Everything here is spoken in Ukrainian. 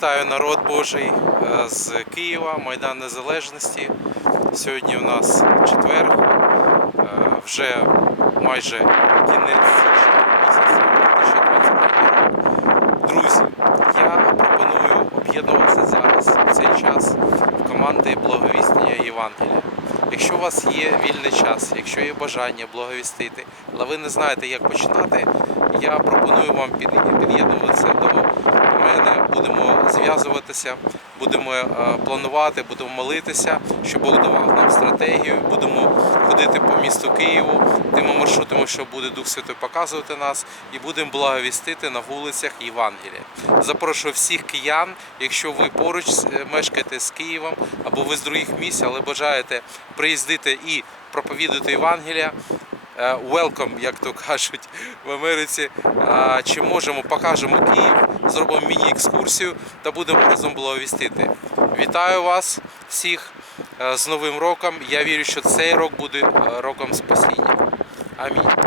Вітаю народ Божий е, з Києва, Майдан Незалежності. Сьогодні у нас четвер, е, вже майже кінець місяця 2025 року. Друзі, я пропоную об'єднуватися зараз в цей час в команди благовістення Євангелія. Якщо у вас є вільний час, якщо є бажання благовістити, але ви не знаєте, як починати, я пропоную вам під'єднуватися до зв'язуватися, будемо е, планувати, будемо молитися, щоб Бог давав нам стратегію, будемо ходити по місту Києву, тими маршрутами, що буде Дух Святий показувати нас, і будемо благовістити на вулицях Євангелія. Запрошую всіх киян, якщо ви поруч е, мешкаєте з Києвом або ви з других місць, але бажаєте приїздити і проповідувати Євангелія. Е, Welcome, як то кажуть в Америці. Чи можемо, покажемо Київ, зробимо міні-екскурсію та будемо разом благовістити. Вітаю вас всіх е, з Новим роком. Я вірю, що цей рок буде е, роком спасіння. Амінь.